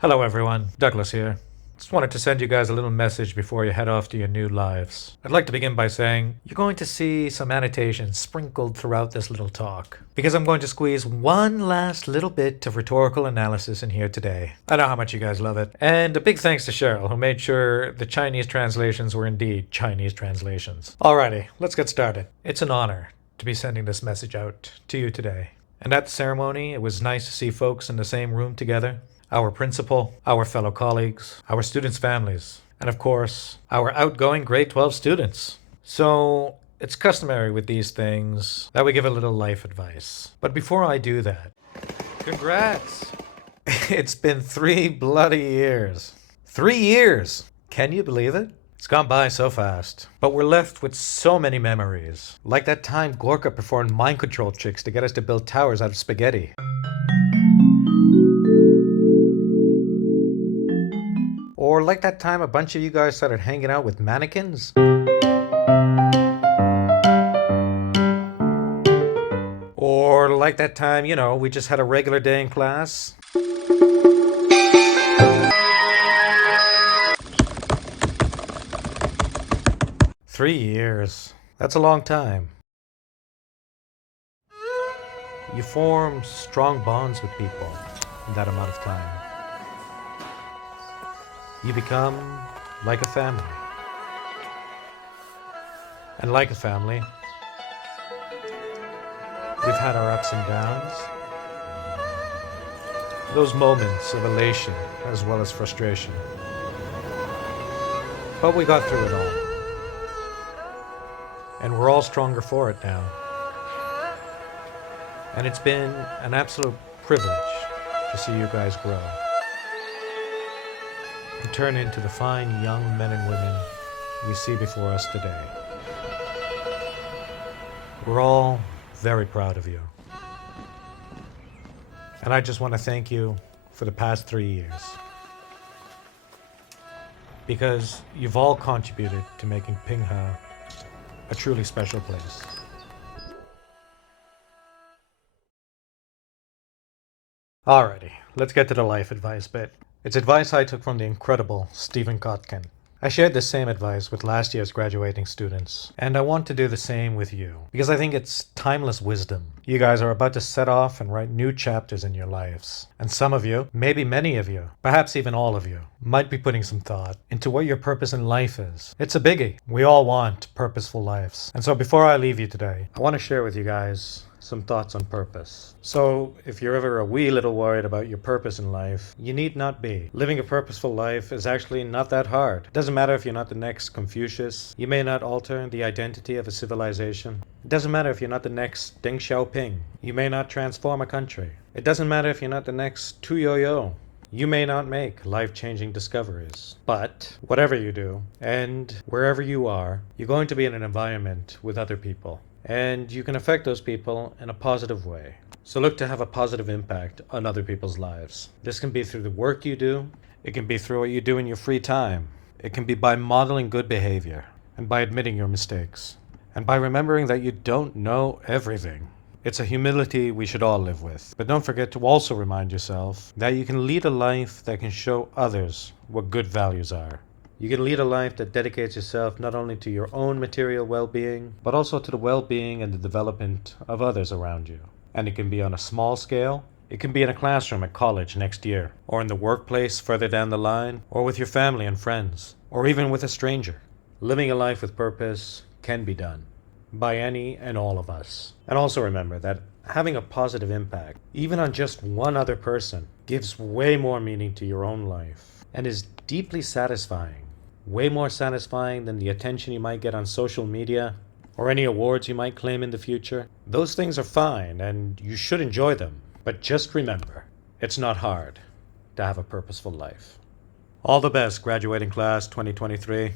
Hello, everyone. Douglas here. Just wanted to send you guys a little message before you head off to your new lives. I'd like to begin by saying you're going to see some annotations sprinkled throughout this little talk, because I'm going to squeeze one last little bit of rhetorical analysis in here today. I know how much you guys love it. And a big thanks to Cheryl, who made sure the Chinese translations were indeed Chinese translations. Alrighty, let's get started. It's an honor to be sending this message out to you today. And at the ceremony, it was nice to see folks in the same room together. Our principal, our fellow colleagues, our students' families, and of course, our outgoing grade 12 students. So, it's customary with these things that we give a little life advice. But before I do that, congrats! It's been 3 bloody years. 3 years! Can you believe it? It's gone by so fast. But we're left with so many memories. Like that time Gorka performed mind control tricks to get us to build towers out of spaghetti. Or like that time a bunch of you guys started hanging out with mannequins. Or like that time, we just had a regular day in class. Three years. That's a long time. You form strong bonds with people in that amount of time. You become like a family. And like a family, we've had our ups and downs. Those moments of elation as well as frustration. But we got through it all. And we're all stronger for it now. And it's been an absolute privilege to see you guys grow and turn into the fine young men and women we see before us today. We're all very proud of you. And I just want to thank you for the past 3 years. Because you've all contributed to making Pinghe a truly special place. Alrighty, let's get to the life advice bit. It's advice I took from the incredible Stephen Kotkin. I shared the same advice with last year's graduating students, and I want to do the same with you, because I think it's timeless wisdom. You guys are about to set off and write new chapters in your lives. And some of you, maybe many of you, perhaps even all of you, might be putting some thought into what your purpose in life is. It's a biggie. We all want purposeful lives. And so before I leave you today, I want to share with you guys some thoughts on purpose. So, if you're ever a wee little worried about your purpose in life, you need not be. Living a purposeful life is actually not that hard. It doesn't matter if you're not the next Confucius. You may not alter the identity of a civilization. It doesn't matter if you're not the next Deng Xiaoping. You may not transform a country. It doesn't matter if you're not the next Tu Youyou. You may not make life-changing discoveries. But whatever you do, and wherever you are, you're going to be in an environment with other people. And you can affect those people in a positive way. So look to have a positive impact on other people's lives. This can be through the work you do. It can be through what you do in your free time. It can be by modeling good behavior and by admitting your mistakes and by remembering that you don't know everything. It's a humility we should all live with. But don't forget to also remind yourself that you can lead a life that can show others what good values are. You can lead a life that dedicates yourself not only to your own material well-being, but also to the well-being and the development of others around you. And it can be on a small scale. It can be in a classroom at college next year, or in the workplace further down the line, or with your family and friends, or even with a stranger. Living a life with purpose can be done by any and all of us. And also remember that having a positive impact, even on just one other person, gives way more meaning to your own life and is deeply satisfying. Way more satisfying than the attention you might get on social media or any awards you might claim in the future. Those things are fine and you should enjoy them. But just remember, it's not hard to have a purposeful life. All the best, graduating class 2023.